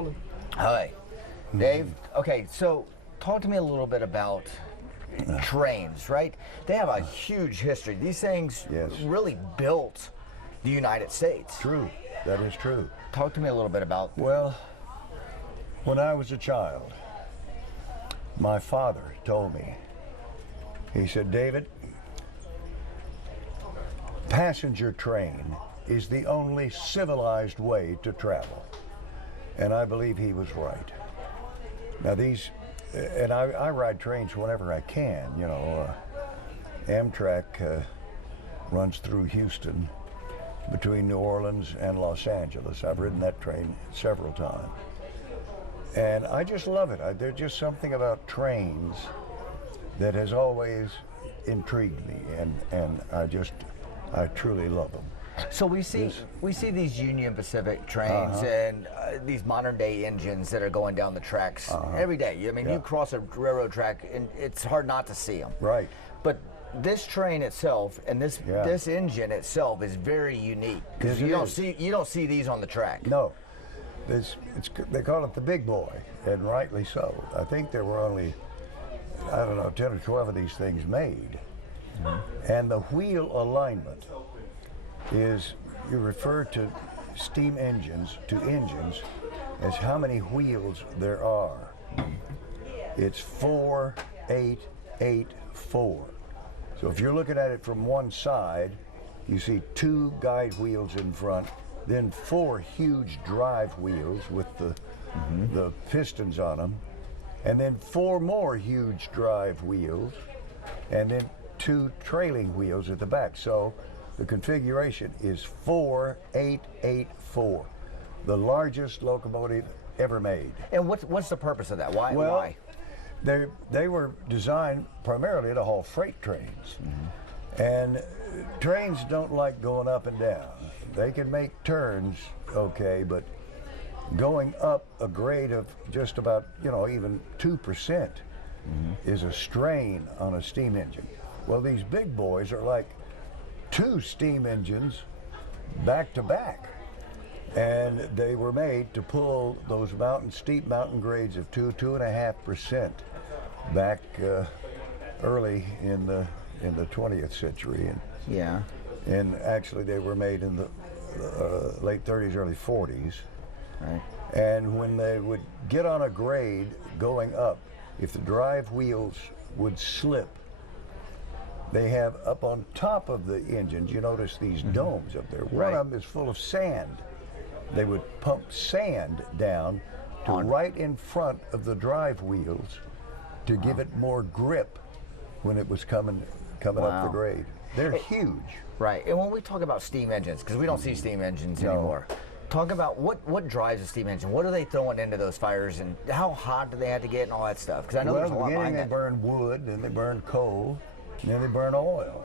rolling. Hi, Dave. Okay, so talk to me a little bit about trains, right? They have a huge history. These things really built the United States. True, that is true. Talk to me a little bit about. Well, when I was a child, my father told me, he said, David, passenger train is the only civilized way to travel. And I believe he was right. Now and I ride trains whenever I can, you know. Amtrak runs through Houston between New Orleans and Los Angeles. I've ridden that train several times. And I just love it. There's just something about trains that has always intrigued me, and I truly love them. So we see these Union Pacific trains and these modern day engines that are going down the tracks every day. I mean, you cross a railroad track and it's hard not to see them. Right. But this train itself and this engine itself is very unique because you don't see these on the track. No. They call it the big boy, and rightly so. I think there were only, I don't know, 10 or 12 of these things made. And the wheel alignment is, you refer to steam engines, as how many wheels there are. It's 4, 8, 8, 4. So if you're looking at it from one side, you see 2 guide wheels in front, then 4 huge drive wheels with the pistons on them, and then 4 more huge drive wheels, and then 2 trailing wheels at the back. So the configuration is 4, 8, 8, 4, the largest locomotive ever made. And what's the purpose of that? Why? Well, why? They were designed primarily to haul freight trains, and trains don't like going up and down. They can make turns okay, but going up a grade of just about, even 2% is a strain on a steam engine. Well, these big boys are like 2 steam engines back to back. And they were made to pull those steep mountain grades of 2.5% back early in the 20th century. And actually they were made in the late 30s, early 40s. Right. And when they would get on a grade going up, if the drive wheels would slip, they have up on top of the engines, you notice these domes up there. One of them is full of sand. They would pump sand down to right in front of the drive wheels to give it more grip when it was coming up the grade. They're huge. Right, and when we talk about steam engines, because we don't see steam engines anymore, talk about what drives a steam engine. What are they throwing into those fires, and how hot do they have to get and all that stuff? Because I know there's a lot behind that. They burn wood, and they burn coal, and then they burn oil.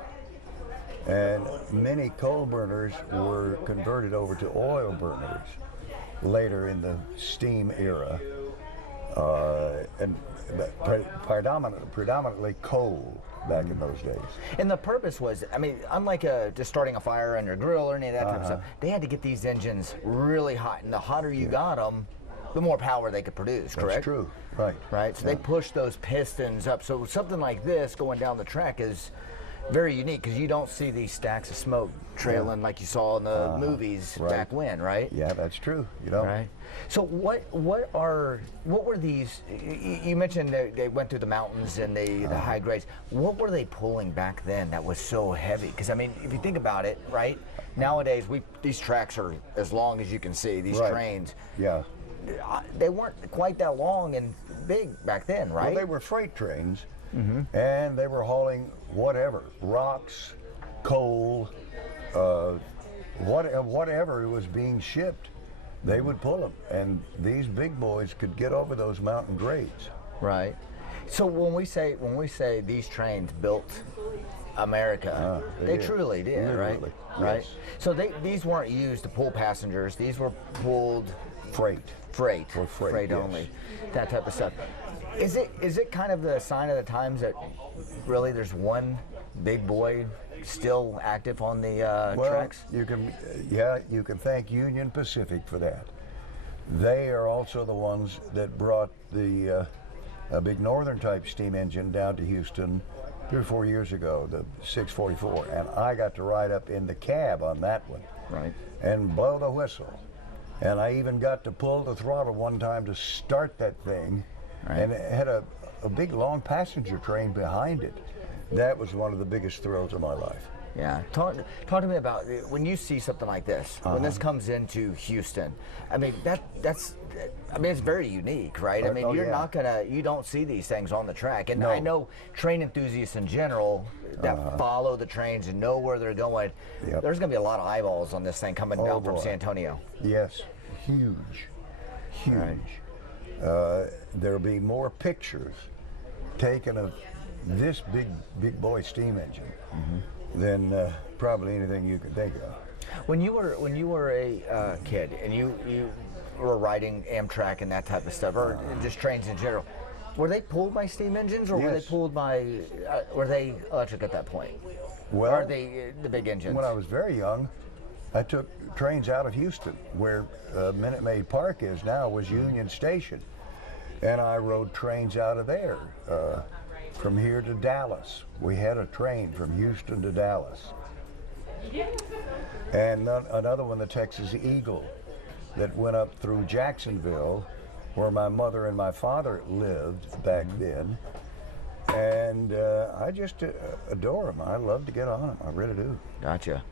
And many coal burners were converted over to oil burners later in the steam era, and predominantly coal back in those days. And the purpose was, I mean, unlike just starting a fire on your grill or any of that type of stuff, they had to get these engines really hot, and the hotter you got them, the more power they could produce, correct? That's true, right. Right, so they push those pistons up. So something like this going down the track is very unique because you don't see these stacks of smoke trailing like you saw in the movies back when, right? Yeah, that's true. You know. Right. So what were these? You mentioned they went through the mountains and the high grades. What were they pulling back then that was so heavy? Because I mean, if you think about it, right? Nowadays these tracks are as long as you can see. These trains. Yeah. They weren't quite that long and big back then, right? Well, they were freight trains. And they were hauling whatever, rocks, coal, whatever was being shipped, they would pull them. And these big boys could get over those mountain grades. Right. So when we say these trains built America, they truly did, literally, right? Right. So these weren't used to pull passengers. These were pulled freight only, that type of stuff. Is it kind of the sign of the times that really there's one big boy still active on the tracks? You can thank Union Pacific for that. They are also the ones that brought the a big northern type steam engine down to Houston 3 or 4 years ago, the 644, and I got to ride up in the cab on that one, Right. and blow the whistle. And I even got to pull the throttle one time to start that thing, Right. and it had a big long passenger train behind it. That was one of the biggest thrills of my life. Yeah. Talk to me about when you see something like this, when this comes into Houston. I mean, that's it's very unique, right? I mean, Oh, you're yeah. not you don't see these things on the track. And No. I know train enthusiasts in general that follow the trains and know where they're going. Yep. There's going to be a lot of eyeballs on this thing coming down from boy. San Antonio. Yes, huge, huge. Right. There'll be more pictures taken of this big boy steam engine than probably anything you can think of. When you were a kid and you were riding Amtrak and that type of stuff, or just trains in general, were they pulled by steam engines, or were they Yes. pulled by were they electric at that point? Well, Or are they the big engines? when I was very young, I took trains out of Houston, where Minute Maid Park is now, was Union Station, and I rode trains out of there. From here to Dallas, we had a train from Houston to Dallas. And another one, the Texas Eagle, that went up through Jacksonville, where my mother and my father lived back then. And I just adore them. I love to get on them. I really do. Gotcha.